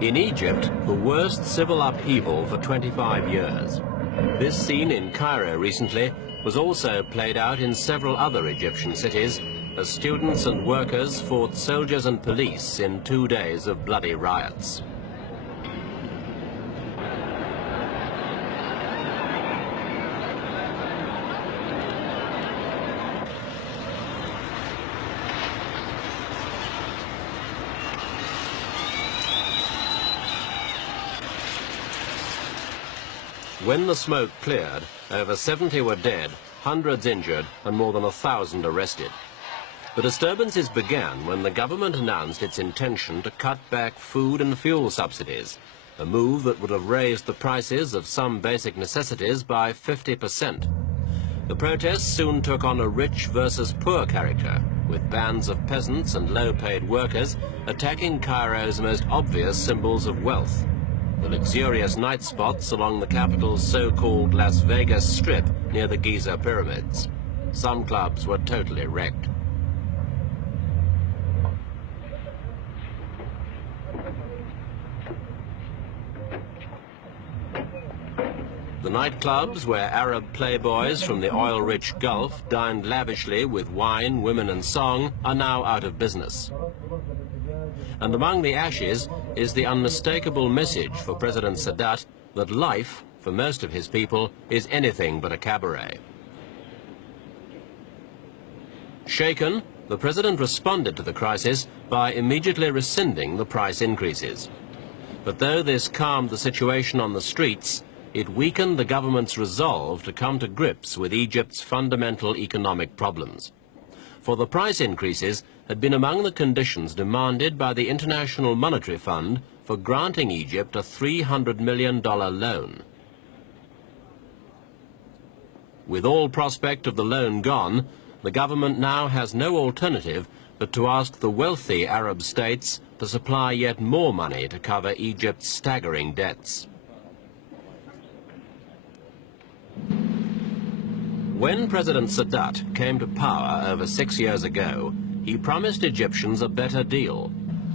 In Egypt, the worst civil upheaval for 25 years. This scene in Cairo recently was also played out in several other Egyptian cities as students and workers fought soldiers and police in 2 days of bloody riots. When the smoke cleared, over 70 were dead, hundreds injured, and more than 1,000 arrested. The disturbances began when the government announced its intention to cut back food and fuel subsidies, a move that would have raised the prices of some basic necessities by 50%. The protests soon took on a rich versus poor character, with bands of peasants and low-paid workers attacking Cairo's most obvious symbols of wealth. The luxurious night spots along the capital's so-called Las Vegas Strip near the Giza pyramids. Some clubs were totally wrecked. The nightclubs where Arab playboys from the oil-rich Gulf dined lavishly with wine, women and song are now out of business. And among the ashes is the unmistakable message for President Sadat that life, for most of his people, is anything but a cabaret. Shaken, the president responded to the crisis by immediately rescinding the price increases. But though this calmed the situation on the streets, it weakened the government's resolve to come to grips with Egypt's fundamental economic problems. For the price increases had been among the conditions demanded by the International Monetary Fund for granting Egypt a $300 million loan. With all prospect of the loan gone, the government now has no alternative but to ask the wealthy Arab states to supply yet more money to cover Egypt's staggering debts. When President Sadat came to power over 6 years ago, he promised Egyptians a better deal,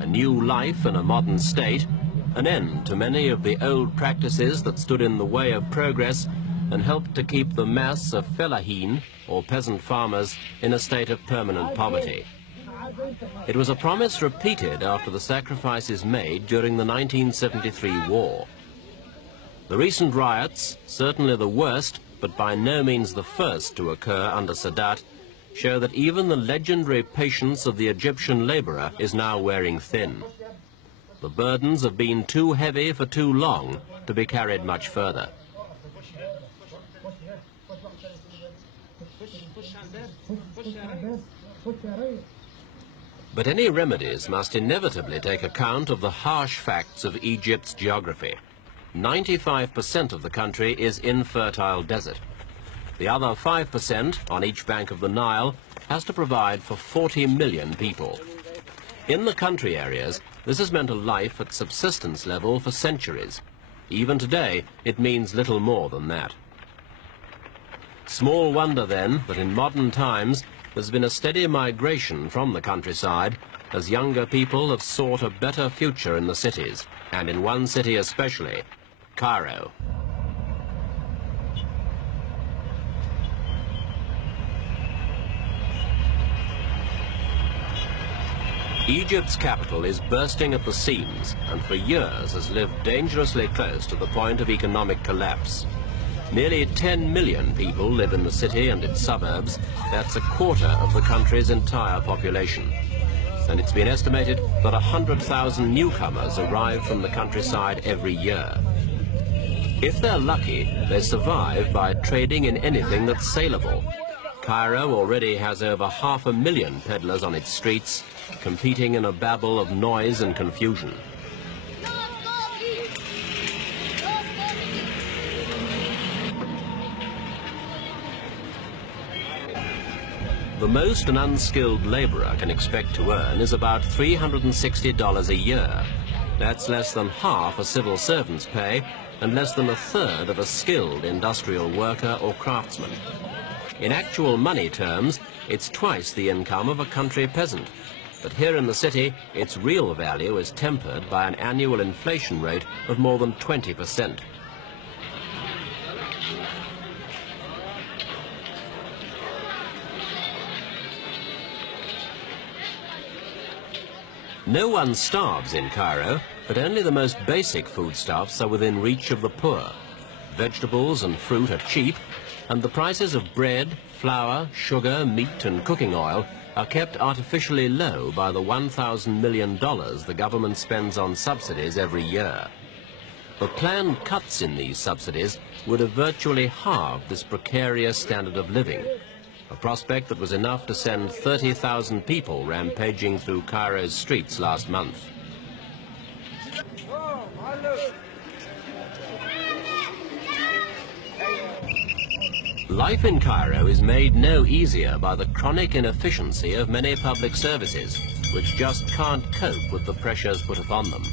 a new life in a modern state, an end to many of the old practices that stood in the way of progress and helped to keep the mass of fellahin, or peasant farmers, in a state of permanent poverty. It was a promise repeated after the sacrifices made during the 1973 war. The recent riots, certainly the worst, but by no means the first to occur under Sadat, show that even the legendary patience of the Egyptian laborer is now wearing thin. The burdens have been too heavy for too long to be carried much further. But any remedies must inevitably take account of the harsh facts of Egypt's geography. 95% of the country is infertile desert. The other 5% on each bank of the Nile has to provide for 40 million people. In the country areas, this has meant a life at subsistence level for centuries. Even today, it means little more than that. Small wonder then that in modern times there's been a steady migration from the countryside as younger people have sought a better future in the cities, and in one city especially, Cairo. Egypt's capital is bursting at the seams and for years has lived dangerously close to the point of economic collapse. Nearly 10 million people live in the city and its suburbs. That's a quarter of the country's entire population. And it's been estimated that 100,000 newcomers arrive from the countryside every year. If they're lucky, they survive by trading in anything that's saleable. Cairo already has over 500,000 peddlers on its streets, competing in a babel of noise and confusion. The most an unskilled laborer can expect to earn is about $360 a year. That's less than half a civil servant's pay and less than a third of a skilled industrial worker or craftsman. In actual money terms, it's twice the income of a country peasant. But here in the city, its real value is tempered by an annual inflation rate of more than 20%. No one starves in Cairo, but only the most basic foodstuffs are within reach of the poor. Vegetables and fruit are cheap, and the prices of bread, flour, sugar, meat and cooking oil are kept artificially low by the $1,000 million the government spends on subsidies every year. The planned cuts in these subsidies would have virtually halved this precarious standard of living, a prospect that was enough to send 30,000 people rampaging through Cairo's streets last month. Life in Cairo is made no easier by the chronic inefficiency of many public services, which just can't cope with the pressures put upon them.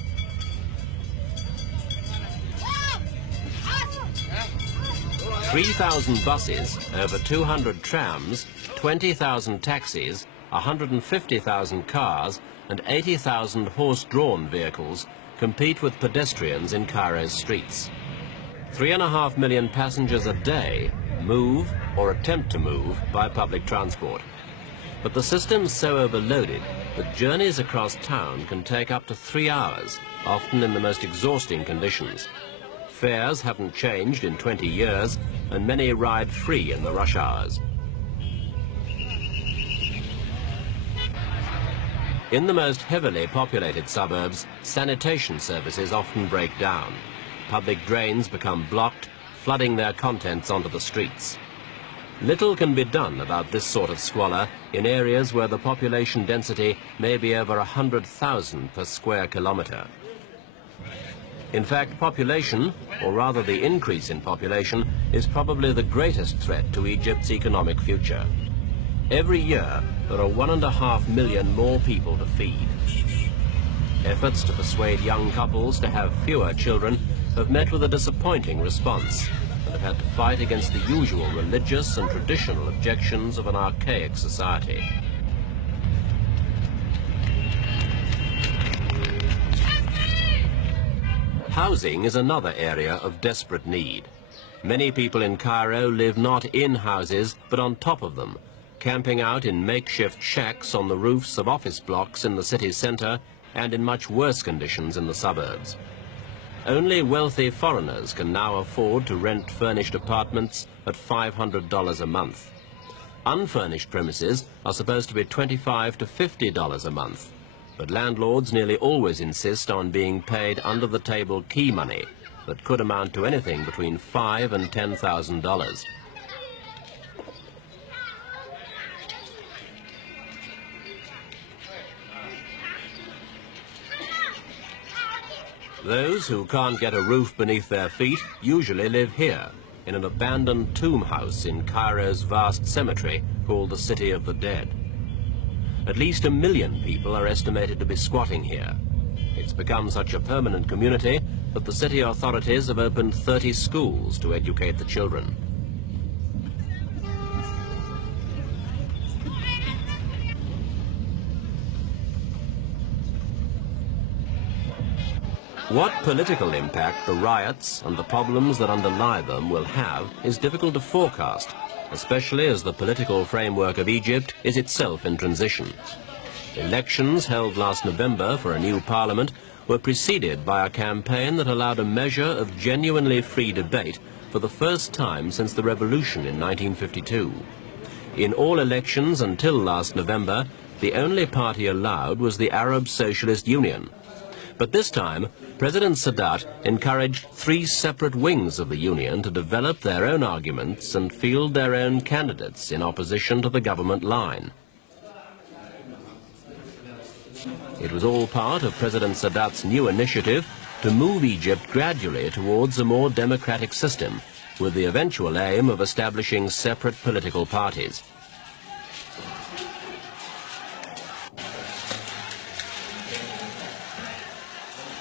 3,000 buses, over 200 trams, 20,000 taxis, 150,000 cars and 80,000 horse-drawn vehicles compete with pedestrians in Cairo's streets. 3.5 million passengers a day move or attempt to move by public transport. But the system's so overloaded that journeys across town can take up to 3 hours, often in the most exhausting conditions. Fares haven't changed in 20 years, and many ride free in the rush hours. In the most heavily populated suburbs, sanitation services often break down. Public drains become blocked, flooding their contents onto the streets. Little can be done about this sort of squalor in areas where the population density may be over 100,000 per square kilometre. In fact, population, or rather the increase in population, is probably the greatest threat to Egypt's economic future. Every year, there are 1.5 million more people to feed. Efforts to persuade young couples to have fewer children have met with a disappointing response and have had to fight against the usual religious and traditional objections of an archaic society. Housing is another area of desperate need. Many people in Cairo live not in houses, but on top of them, camping out in makeshift shacks on the roofs of office blocks in the city centre and in much worse conditions in the suburbs. Only wealthy foreigners can now afford to rent furnished apartments at $500 a month. Unfurnished premises are supposed to be $25 to $50 a month, but landlords nearly always insist on being paid under-the-table key money that could amount to anything between $5,000 and $10,000. Those who can't get a roof beneath their feet usually live here, in an abandoned tomb house in Cairo's vast cemetery called the City of the Dead. At least 1 million people are estimated to be squatting here. It's become such a permanent community that the city authorities have opened 30 schools to educate the children. What political impact the riots and the problems that underlie them will have is difficult to forecast, especially as the political framework of Egypt is itself in transition. Elections held last November for a new parliament were preceded by a campaign that allowed a measure of genuinely free debate for the first time since the revolution in 1952. In all elections until last November, the only party allowed was the Arab Socialist Union. But this time, President Sadat encouraged 3 separate wings of the union to develop their own arguments and field their own candidates in opposition to the government line. It was all part of President Sadat's new initiative to move Egypt gradually towards a more democratic system, with the eventual aim of establishing separate political parties.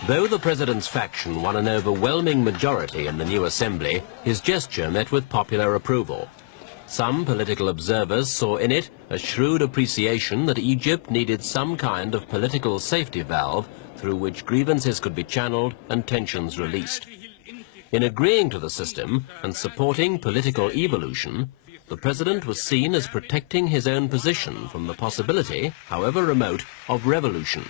Though the president's faction won an overwhelming majority in the new assembly, his gesture met with popular approval. Some political observers saw in it a shrewd appreciation that Egypt needed some kind of political safety valve through which grievances could be channeled and tensions released. In agreeing to the system and supporting political evolution, the president was seen as protecting his own position from the possibility, however remote, of revolution.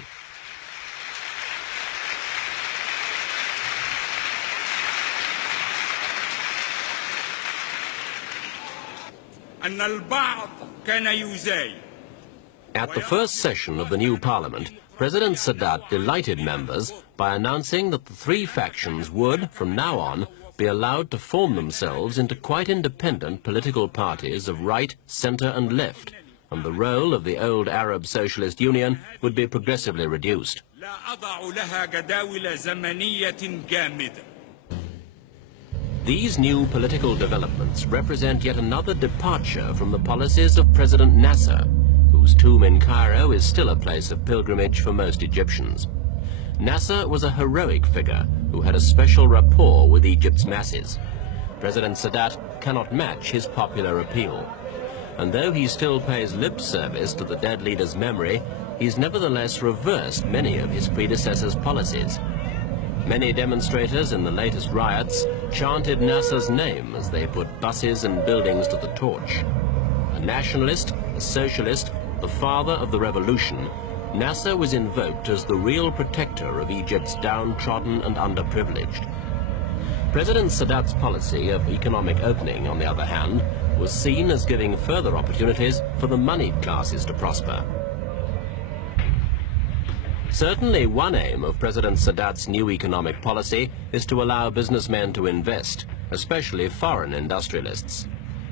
At the first session of the new parliament, President Sadat delighted members by announcing that the three factions would, from now on, be allowed to form themselves into quite independent political parties of right, centre and left, and the role of the old Arab Socialist Union would be progressively reduced. These new political developments represent yet another departure from the policies of President Nasser, whose tomb in Cairo is still a place of pilgrimage for most Egyptians. Nasser was a heroic figure who had a special rapport with Egypt's masses. President Sadat cannot match his popular appeal. And though he still pays lip service to the dead leader's memory, he's nevertheless reversed many of his predecessor's policies. Many demonstrators in the latest riots chanted Nasser's name as they put buses and buildings to the torch. A nationalist, a socialist, the father of the revolution, Nasser was invoked as the real protector of Egypt's downtrodden and underprivileged. President Sadat's policy of economic opening, on the other hand, was seen as giving further opportunities for the moneyed classes to prosper. Certainly one aim of President Sadat's new economic policy is to allow businessmen to invest, especially foreign industrialists.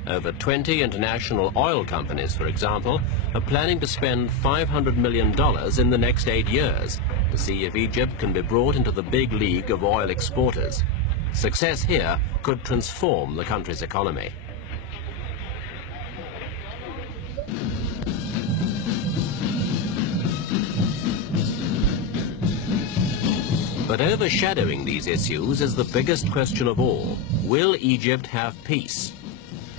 Over 20 international oil companies, for example, are planning to spend $500 million in the next 8 years to see if Egypt can be brought into the big league of oil exporters. Success here could transform the country's economy. But overshadowing these issues is the biggest question of all. Will Egypt have peace?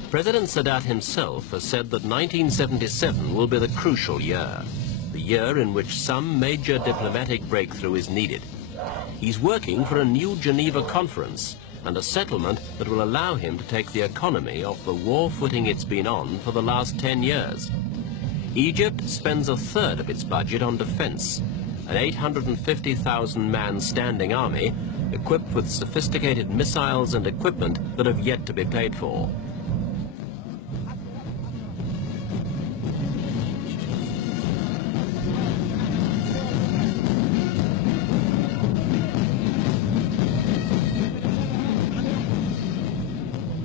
President Sadat himself has said that 1977 will be the crucial year, the year in which some major diplomatic breakthrough is needed. He's working for a new Geneva conference and a settlement that will allow him to take the economy off the war footing it's been on for the last 10 years. Egypt spends a third of its budget on defense, an 850,000-man standing army equipped with sophisticated missiles and equipment that have yet to be paid for.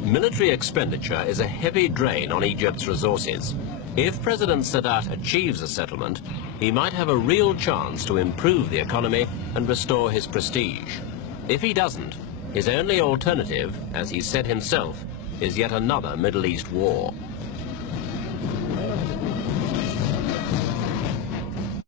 Military expenditure is a heavy drain on Egypt's resources. If President Sadat achieves a settlement, he might have a real chance to improve the economy and restore his prestige. If he doesn't, his only alternative, as he said himself, is yet another Middle East war.